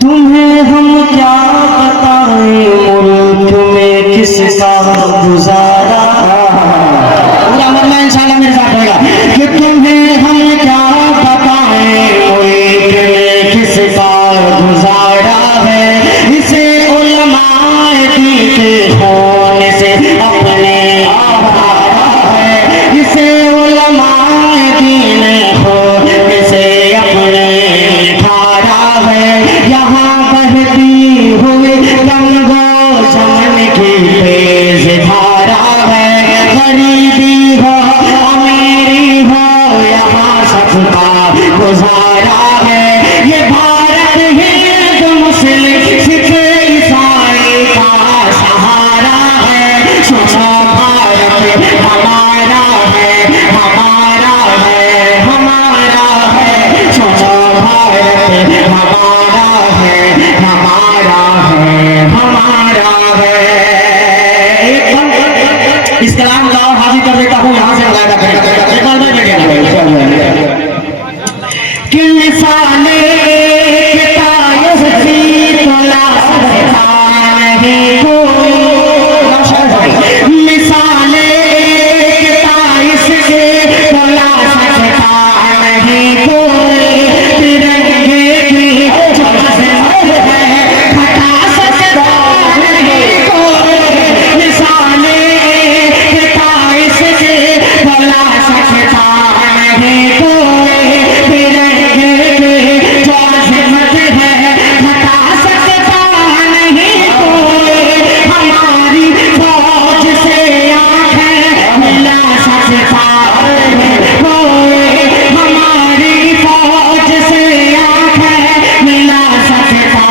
تمہیں ہم کیا بتائیں ملک میں کس کا گزارا، پورا مرنا انشاءاللہ میرے ساتھ ہوگا کہ تمہیں ہم کیا بتائیں ملک میں کس کا گزارا ہے، اسے علماء دین کے خون سے اپنے آبارا ہے، اسے علماء دین خون سے اپنے نکھارا ہے، یہاں بہتی ہوئی گنگو جمن کی تیز دھارا ہے، غریبی ہو امیری ہو یہاں سب کا گزارا ہے، یہ بھارت ہند مسلم سکھ عیسائی کا سہارا ہے، سوچو بھارت ہمارا ہے ہمارا ہے ہمارا ہے، سوچو بھارت ہمارا ہے ہمارا ہے ہمارا ہے۔ ایک دم اس کلام کا اور حاضر کر دیتا ہوں، یہاں سے ملاحظہ کریں ایک بار میں بیٹھے کہ مثالے کتائیس فی طلا سکتا نہیں کوئی، مثالے کتائیس فی طلا سکتا نہیں کوئی، ترنگے کی جو عظمت ہے ہٹا سکتا نہیں کوئی، مثالے کتائیس فی طلا سکتا نہیں کوئی، ترنگے کی جو عظمت ہے ہٹا سکتا نہیں کوئی، ہماری فوج سے آنکھیں ملا سکتا نہیں کوئی، ہماری فوج سے آنکھیں ملا سکتا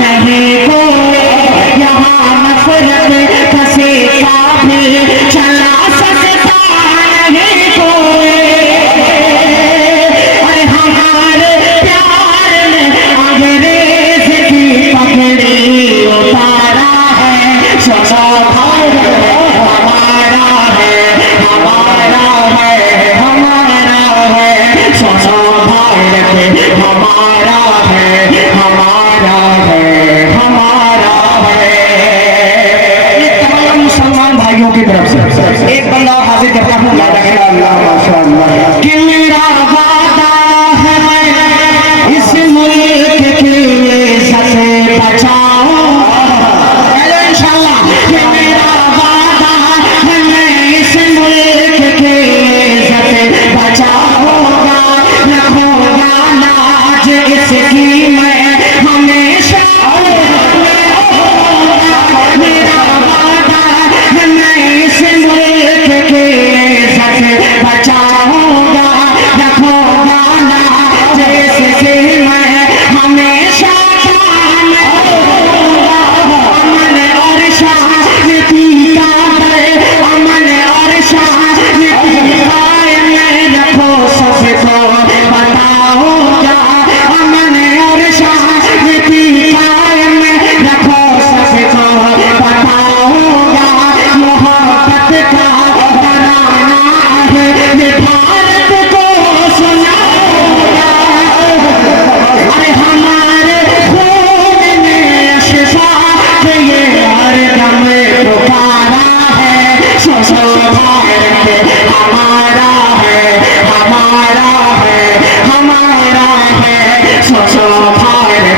نہیں کوئی، یہاں نفرت کسی کا بھی چلا سکتا نہیں کوئی، ارے ہمارے پیار نے انگریز کی پگڑی اتارا ہے، سوچو بھارت ہمارا ہے ہمارا ہے ہمارا ہے، سوچو بھارت ہمارا ہے ہمارا ہے ہمارا ہے۔ یہ تمام مسلمان بھائیوں کی طرف سے ایک بندہ حاضر کرتا ہوں، کہ میرا وعدہ ہے میں اس ملک کی عزت بچاؤں، انشاءاللہ کہ میرا وعدہ ہے میں اس ملک کی عزت بچاؤں گا، رکھوں گا لاج اس کی میں ہمیشہ، میرا وعدہ ہے میں اس ملک کی عزت بچاؤں گا، رکھوں گا لاج اس کی میں ہمیشہ قائم رہوں گا، امن اور شانتی کا در امن اور شانتی قائم رکھو سب کو بتاؤں گا، امن اور شانتی قائم رکھو سب کو بتاؤں گا، محبت کا ترانہ ہے یہ بھارت کو سناؤں گا، ارے ہمارے خون میں اشفاق یہ ہر دم پکارا ہے، سوچو بھارت ہمارا ہے ہمارا ہے ہمارا ہے، سوچو بھارت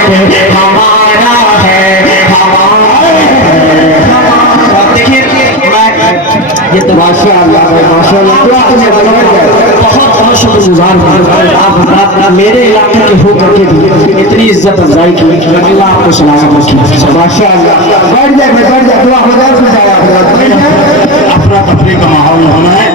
ہمارا ہے ہمارا ہے۔ دیکھیے یہ تو ماشاءاللہ بہت بہت شکر گزار ہوں، آپ میرے علاقے کے ہو کر کے بھی اتنی عزت افزائی کی، اللہ آپ کو سلامت رکھے، ماشاءاللہ۔ بیٹھ جائے دعا ہو جائے، اپنا تفریح کا ماحول ہونا ہے۔